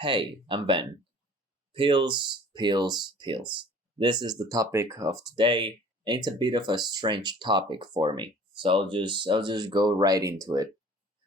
Hey, I'm Ben. Pills, pills, pills. This is the topic of today, and it's a bit of a strange topic for me. So I'll just go right into it.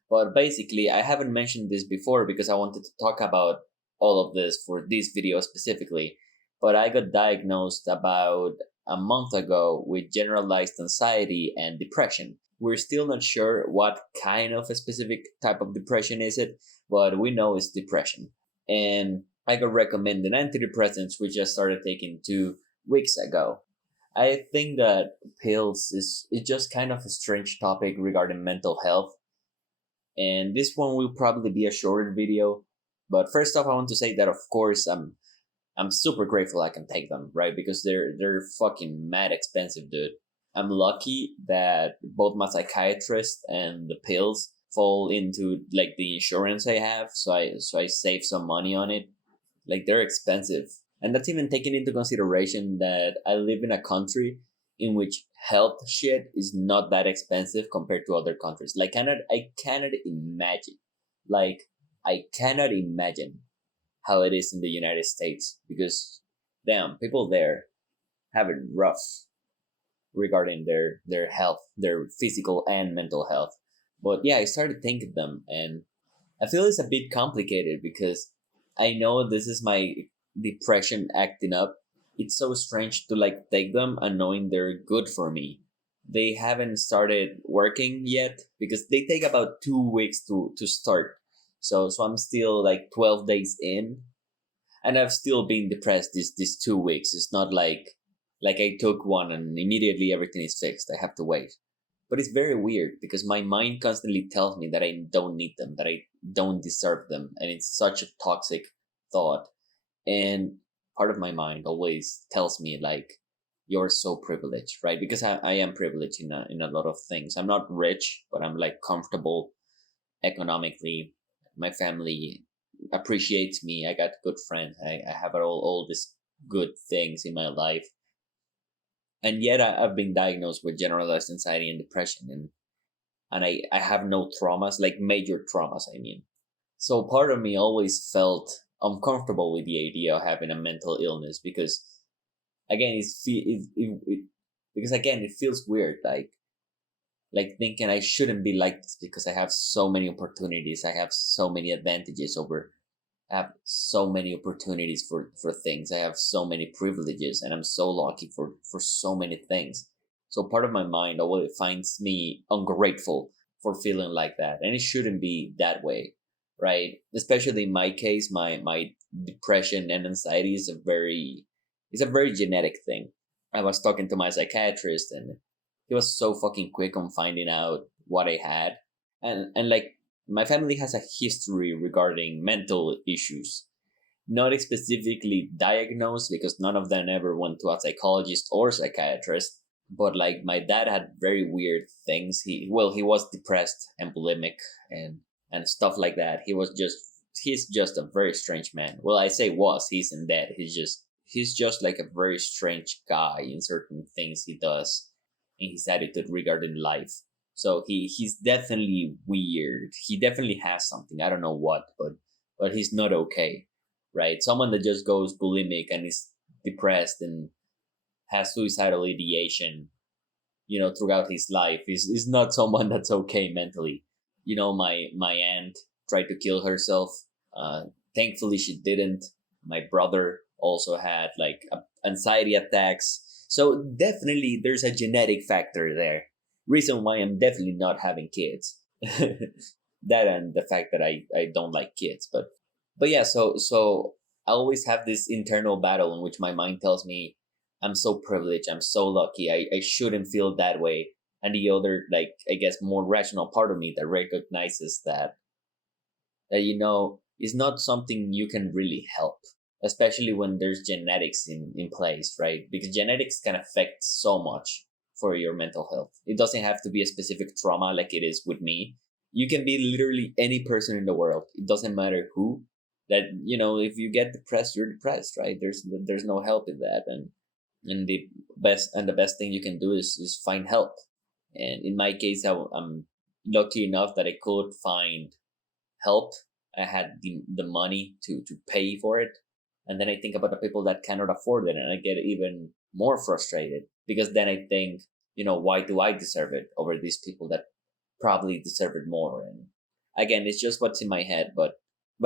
But basically, I haven't mentioned this before because I wanted to talk about all of this for this video specifically. But I got diagnosed about a month ago with generalized anxiety and depression. We're still not sure what kind of a specific type of depression is it, but we know it's depression. And I got recommended antidepressants, which I started taking 2 weeks ago. I think that pills is just kind of a strange topic regarding mental health, and this one will probably be a shorter video. But first off, I want to say that of course I'm super grateful I can take them, right? Because they're fucking mad expensive, dude. I'm lucky that both my psychiatrist and the pills fall into like the insurance I have, so I save some money on it. Like they're expensive. And that's even taking into consideration that I live in a country in which health shit is not that expensive compared to other countries. I cannot imagine. Like I cannot imagine how it is in the United States because damn, people there have it rough regarding their health, their physical and mental health. But yeah, I started thinking them, and I feel it's a bit complicated because I know this is my depression acting up. It's so strange to like take them and knowing they're good for me. They haven't started working yet because they take about 2 weeks to start. So I'm still like 12 days in, and I've still been depressed these 2 weeks. It's not like I took one and immediately everything is fixed. I have to wait. But it's very weird because my mind constantly tells me that I don't need them, that I don't deserve them, and it's such a toxic thought. And part of my mind always tells me like you're so privileged, right? Because I am privileged in a lot of things. I'm not rich, but I'm like comfortable economically. My family appreciates me. I got good friends. I have all these good things in my life. And yet I've been diagnosed with generalized anxiety and depression, and I have no traumas, like major traumas, I mean. So part of me always felt uncomfortable with the idea of having a mental illness because again because again it feels weird, like thinking I shouldn't be like this because I have so many opportunities, I have so many advantages over, I have so many opportunities for things, I have so many privileges, and I'm so lucky for so many things. So part of my mind always finds me ungrateful for feeling like that, and it shouldn't be that way, right? Especially in my case, my depression and anxiety is a very genetic thing. I was talking to my psychiatrist, and he was so fucking quick on finding out what I had, and like my family has a history regarding mental issues. Not specifically diagnosed because none of them ever went to a psychologist or psychiatrist, but like my dad had very weird things. He was depressed and bulimic and stuff like that. He's just a very strange man. Well, I say was, he's in dead. He's just like a very strange guy in certain things he does in his attitude regarding life. So he's definitely weird. He definitely has something. I don't know what, but he's not okay, right? Someone that just goes bulimic and is depressed and has suicidal ideation, throughout his life is not someone that's okay mentally. My aunt tried to kill herself. Thankfully, she didn't. My brother also had like anxiety attacks. So definitely, there's a genetic factor there. Reason why I'm definitely not having kids. That and the fact that I don't like kids, but yeah. So I always have this internal battle in which my mind tells me I'm so privileged, I'm so lucky, I shouldn't feel that way. And the other, like, I guess, more rational part of me that recognizes that is not something you can really help, especially when there's genetics in place, right? Because genetics can affect so much for your mental health. It doesn't have to be a specific trauma like it is with me. You can be literally any person in the world. It doesn't matter who. If you get depressed, you're depressed, right? There's no help in that, and the best thing you can do is find help. And in my case, I'm lucky enough that I could find help I had the money to pay for it. And then I think about the people that cannot afford it, and I get even more frustrated because then I think, why do I deserve it over these people that probably deserve it more? And again, it's just what's in my head, but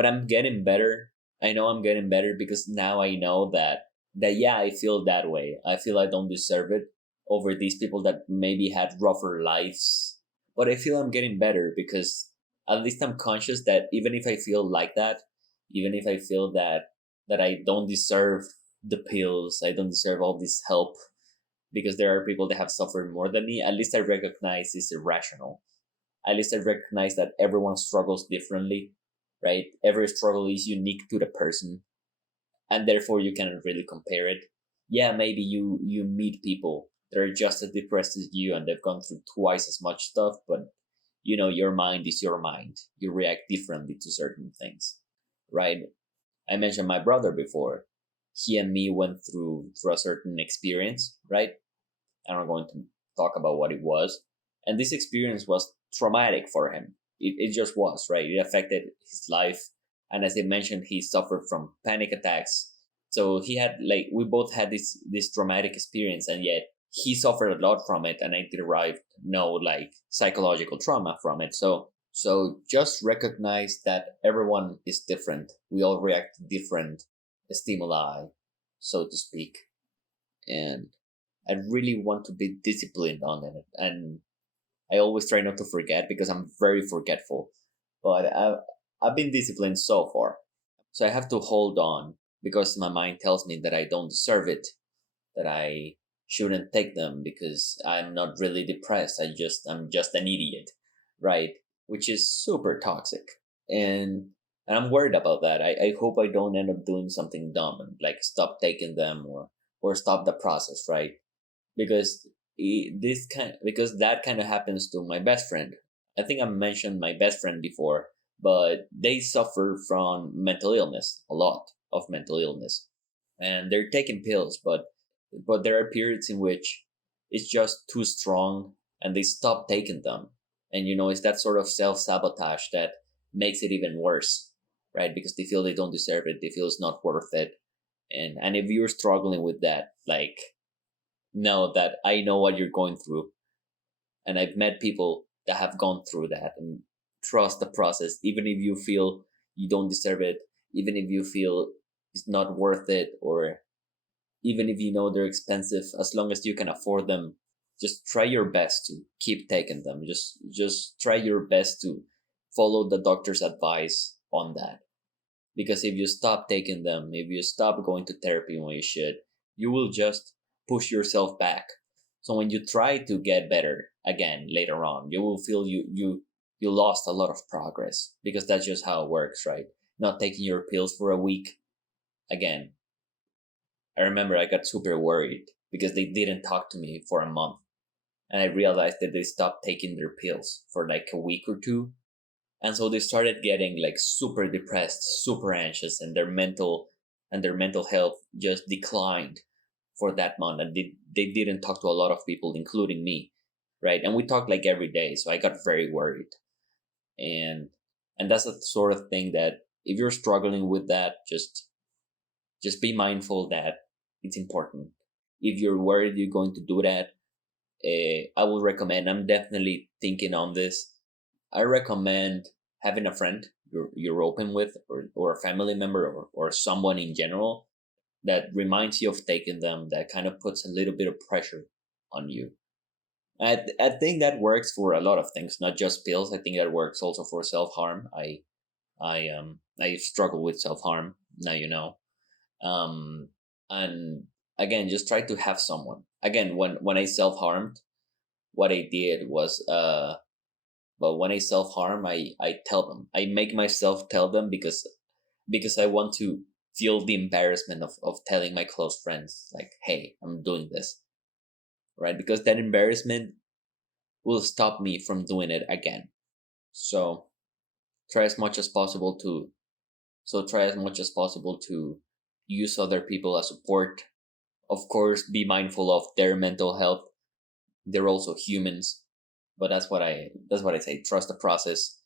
I'm getting better. I know I'm getting better because now I know that yeah, I feel that way. I feel I don't deserve it over these people that maybe had rougher lives. But I feel I'm getting better because at least I'm conscious that even if I feel like that, even if I feel that I don't deserve the pills, I don't deserve all this help because there are people that have suffered more than me, at least I recognize it's irrational. At least I recognize that everyone struggles differently, right? Every struggle is unique to the person, and therefore you cannot really compare it. Yeah, maybe you meet people that are just as depressed as you and they've gone through twice as much stuff, but your mind is your mind. You react differently to certain things, right? I mentioned my brother before. He and me went through a certain experience, right? I'm not going to talk about what it was. And this experience was traumatic for him. It just was, right? It affected his life. And as I mentioned, he suffered from panic attacks. So he had, like, we both had this traumatic experience, and yet he suffered a lot from it, and I derived no, like, psychological trauma from it. So just recognize that everyone is different. We all react to different stimuli, so to speak. And I really want to be disciplined on it. And I always try not to forget because I'm very forgetful. But I've been disciplined so far. So I have to hold on because my mind tells me that I don't deserve it, that I shouldn't take them because I'm not really depressed. I'm just an idiot, right? Which is super toxic. And I'm worried about that. I hope I don't end up doing something dumb and like stop taking them or stop the process, right? Because because that kind of happens to my best friend. I think I mentioned my best friend before, but they suffer from mental illness, a lot of mental illness, and they're taking pills, but there are periods in which it's just too strong and they stop taking them. And it's that sort of self-sabotage that makes it even worse, right? Because they feel they don't deserve it, they feel it's not worth it. And if you're struggling with that, like, know that I know what you're going through, and I've met people that have gone through that, and trust the process. Even if you feel you don't deserve it, even if you feel it's not worth it, or even if you know they're expensive, as long as you can afford them, just try your best to keep taking them. Just try your best to follow the doctor's advice on that. Because if you stop taking them, if you stop going to therapy when you should, you will just push yourself back. So when you try to get better again later on, you will feel you lost a lot of progress because that's just how it works, right? Not taking your pills for a week again. I remember I got super worried because they didn't talk to me for a month, and I realized that they stopped taking their pills for like a week or two, and so they started getting like super depressed, super anxious, and their mental health just declined for that month, and they didn't talk to a lot of people, including me, right? And we talked like every day, so I got very worried. And and that's the sort of thing that if you're struggling with that, just be mindful that it's important. If you're worried you're going to do that, I would recommend, I'm definitely thinking on this, I recommend having a friend you're open with, or a family member, or someone in general that reminds you of taking them, that kind of puts a little bit of pressure on you. I think that works for a lot of things, not just pills. I think that works also for self-harm. I struggle with self-harm, now you know. And again, just try to have someone. Again, when I self-harmed, what I did was but when I self-harm, I tell them. I make myself tell them because I want to feel the embarrassment of telling my close friends, like, hey, I'm doing this, right? Because that embarrassment will stop me from doing it again. So try as much as possible to try as much as possible to use other people as support. Of course, be mindful of their mental health. They're also humans, but that's what I say. Trust the process.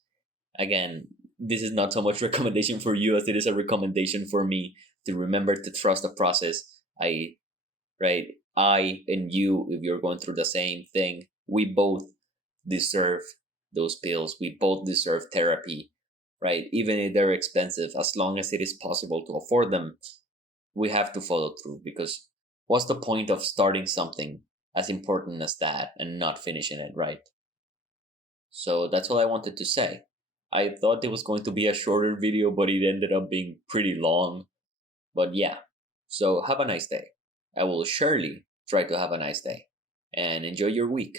Again, this is not so much recommendation for you as it is a recommendation for me to remember to trust the process. I right, I and you, if you're going through the same thing, we both deserve those pills. We both deserve therapy, right? Even if they're expensive, as long as it is possible to afford them, we have to follow through, because what's the point of starting something as important as that and not finishing it, right? So that's all I wanted to say. I thought it was going to be a shorter video, but it ended up being pretty long. But yeah, so have a nice day. I will surely try to have a nice day and enjoy your week.